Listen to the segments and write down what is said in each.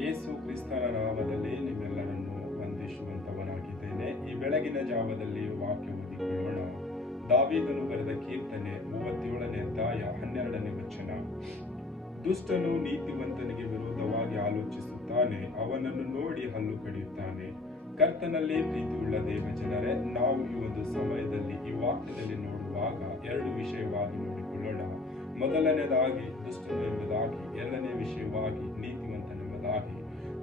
ಯೇಸು ಕ್ರಿಸ್ತರ ನಾಮದಲ್ಲಿ ನಿಮ್ಮೆಲ್ಲರನ್ನು ವಂದಿಸುವಂತವನಾಗಿದ್ದೇನೆ. ಈ ಬೆಳಗಿನ ಜಾವದಲ್ಲಿ ವಾಕ್ಯ ಓದಿಕೊಳ್ಳೋಣ. ದಾವಿದನು ಬರೆದ ಕೀರ್ತನೆ ಮೂವತ್ತೇಳನೇ ಅಧ್ಯಾಯ ಹನ್ನೆರಡನೇ ವಚನ. ದುಷ್ಟನು ನೀತಿವಂತನಿಗೆ ವಿರೋಧವಾಗಿ ಆಲೋಚಿಸುತ್ತಾನೆ. ಅವನನ್ನು ನೋಡಿ ಹಲ್ಲು ಕಡಿಯುತ್ತಾನೆ. ಕರ್ತನಲ್ಲಿ ಪ್ರೀತಿಯುಳ್ಳ ದೇವ ಜನರೇ ನಾವು ಈ ಒಂದು ಸಮಯದಲ್ಲಿ ಈ ವಾಕ್ಯದಲ್ಲಿ ನೋಡುವಾಗ ಎರಡು ವಿಷಯವಾಗಿ ನೋಡಿಕೊಳ್ಳೋಣ. ಮೊದಲನೇದಾಗಿ ದುಷ್ಟನು ಎಂಬುದಾಗಿ, ಎರಡನೇ ವಿಷಯವಾಗಿ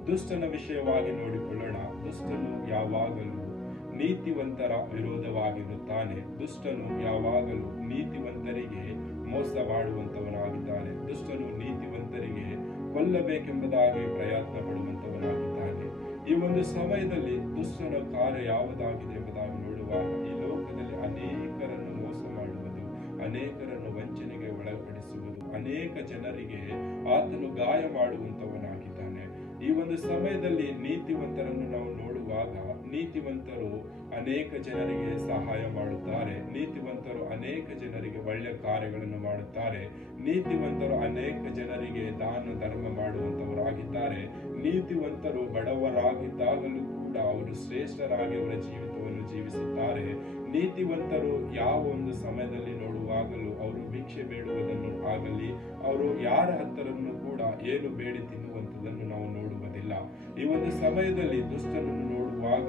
ದುಷ್ಟನ ವಿಷಯವಾಗಿ ನೋಡಿಕೊಳ್ಳೋಣ. ದುಷ್ಟನು ಯಾವಾಗಲೂ ನೀತಿವಂತರ ವಿರೋಧವಾಗಿರುತ್ತಾನೆ. ದುಷ್ಟನು ಯಾವಾಗಲೂ ನೀತಿವಂತರಿಗೆ ಮೋಸ ಮಾಡುವಂತವನಾಗಿದ್ದಾನೆ ದುಷ್ಟನು ನೀತಿವಂತರಿಗೆ ಕೊಲ್ಲಬೇಕೆಂಬುದಾಗಿ ಪ್ರಯತ್ನ ಪಡುವಂತವನಾಗಿದ್ದಾನೆ ಈ ಒಂದು ಸಮಯದಲ್ಲಿ ದುಷ್ಟನ ಕಾರ್ಯ ಯಾವುದಾಗಿದೆ ಎಂಬುದಾಗಿ ನೋಡುವಾಗ ಈ ಲೋಕದಲ್ಲಿ ಅನೇಕರನ್ನು ಮೋಸ ಮಾಡುವುದು, ಅನೇಕರನ್ನು ವಂಚನೆಗೆ ಒಳಪಡಿಸುವುದು, ಅನೇಕ ಜನರಿಗೆ ಆತನು ಗಾಯ ಮಾಡುವಂತವನಾಗಿದ್ದಾನೆ ಈ ಒಂದು ಸಮಯದಲ್ಲಿ ನೀತಿವಂತರನ್ನು ನಾವು ನೋಡುವಾಗ ನೀತಿವಂತರು ಅನೇಕ ಜನರಿಗೆ ಸಹಾಯ ಮಾಡುತ್ತಾರೆ. ನೀತಿವಂತರು ಅನೇಕ ಜನರಿಗೆ ಒಳ್ಳೆಯ ಕಾರ್ಯಗಳನ್ನು ಮಾಡುತ್ತಾರೆ. ನೀತಿವಂತರು ಅನೇಕ ಜನರಿಗೆ ದಾನ, ಧರ್ಮ ಮಾಡುವಂತವರಾಗಿದ್ದಾರೆ ನೀತಿವಂತರು ಬಡವರಾಗಿದ್ದಾಗಲೂ ಕೂಡ ಅವರು ಶ್ರೇಷ್ಠರಾಗಿ ಅವರ ಜೀವಿತವನ್ನು ಜೀವಿಸುತ್ತಾರೆ. ನೀತಿವಂತರು ಯಾವ ಒಂದು ಸಮಯದಲ್ಲಿ ನೋಡುವಾಗಲೂ ಅವರು ಭಿಕ್ಷೆ ಬೇಡುವುದನ್ನು ಆಗಲಿ, ಅವರು ಯಾರ ಹತ್ತರನ್ನು ಕೂಡ ಏನು ಬೇಡಿ ತಿನ್ನುವಂಥದ್ದನ್ನು ನಾವು ಈ ಒಂದು ಸಮಯದಲ್ಲಿ ದುಷ್ಟನನ್ನು ನೋಡುವಾಗ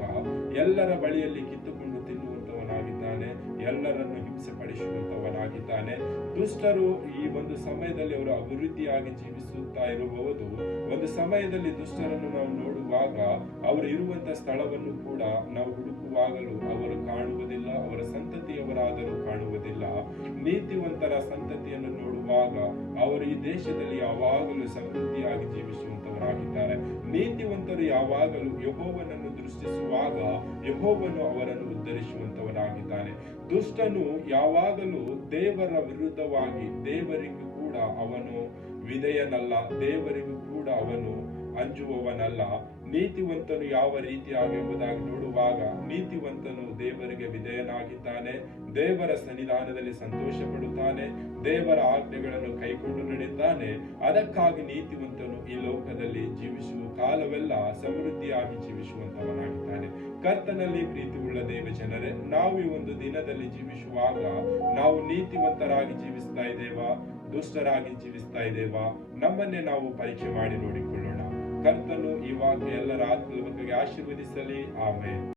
ಎಲ್ಲರ ಬಳಿಯಲ್ಲಿ ಕಿತ್ತುಕೊಂಡು ತಿನ್ನುವಂತವನಾಗಿದ್ದಾನೆ ಎಲ್ಲರನ್ನು ಹಿಂಸೆ ಪಡಿಸುವಂತವನಾಗಿದ್ದಾನೆ ದುಷ್ಟರು ಈ ಒಂದು ಸಮಯದಲ್ಲಿ ಅವರು ಅಭಿವೃದ್ಧಿಯಾಗಿ ಜೀವಿಸುತ್ತಾ ಇರಬಹುದು ಒಂದು ಸಮಯದಲ್ಲಿ ದುಷ್ಟರನ್ನು ನಾವು ನೋಡುವಾಗ ಅವರು ಇರುವಂತ ಸ್ಥಳವನ್ನು ಕೂಡ ನಾವು ಹುಡುಕುವಾಗಲೂ ಅವರು ಕಾಣುವುದಿಲ್ಲ, ಅವರ ಸಂತತಿಯವರಾದರೂ ನೀತಿವಂತರ ಸಂತತಿಯನ್ನು ನೋಡುವಾಗ ಅವರು ಈ ದೇಶದಲ್ಲಿ ಯಾವಾಗಲೂ ಸಮೃದ್ಧಿಯಾಗಿ ಜೀವಿಸುವಂತವರಾಗಿದ್ದಾರೆ. ನೀತಿವಂತರು ಯಾವಾಗಲೂ ಯಹೋವನನ್ನು ದೃಷ್ಟಿಸುವಾಗ ಯಹೋವನು ಅವರನ್ನು ಉದ್ಧರಿಸುವಂತವರಾಗಿದ್ದಾನೆ ದುಷ್ಟನು ಯಾವಾಗಲೂ ದೇವರ ವಿರುದ್ಧವಾಗಿ ದೇವರಿಗೂ ಕೂಡ ಅವನು ವಿಧೇಯನಲ್ಲ. ದೇವರಿಗೂ ಕೂಡ ಅವನು ಅಂಜುವವನಲ್ಲ. ನೀತಿವಂತನು ಯಾವ ರೀತಿಯಾಗಿ ಎಂಬುದಾಗಿ ನೋಡುವಾಗ ನೀತಿವಂತನು ದೇವರಿಗೆ ವಿಧೇಯನಾಗಿದ್ದಾನೆ. ದೇವರ ಸನ್ನಿಧಾನದಲ್ಲಿ ಸಂತೋಷ ಪಡುತ್ತಾನೆ ದೇವರ ಆಜ್ಞೆಗಳನ್ನು ಕೈಕೊಂಡು ನಡೆಯುತ್ತಾನೆ. ಅದಕ್ಕಾಗಿ ನೀತಿವಂತನು ಈ ಲೋಕದಲ್ಲಿ ಜೀವಿಸುವ ಕಾಲವೆಲ್ಲ ಸಮೃದ್ಧಿಯಾಗಿ ಜೀವಿಸುವಂತವನಾಗಿದ್ದಾನೆ. ಕರ್ತನಲ್ಲಿ ಪ್ರೀತಿ ಉಳ್ಳ ದೇವ ಜನರೇ ನಾವು ಈ ಒಂದು ದಿನದಲ್ಲಿ ಜೀವಿಸುವಾಗ ನಾವು ನೀತಿವಂತರಾಗಿ ಜೀವಿಸ್ತಾ ಇದ್ದೇವಾ? ದುಷ್ಟರಾಗಿ ಜೀವಿಸ್ತಾ ಇದ್ದೇವಾ? ನಮ್ಮನ್ನೇ ನಾವು ಪರೀಕ್ಷೆ ಮಾಡಿ ನೋಡಿಕೊಳ್ಳೋಣ. ಕರ್ತನು ಈ ವಾಕ್ಯ ಎಲ್ಲರ ಆತ್ಮದ ಬಗ್ಗೆ ಆಶೀರ್ವದಿಸಲಿ. ಆಮೇಲೆ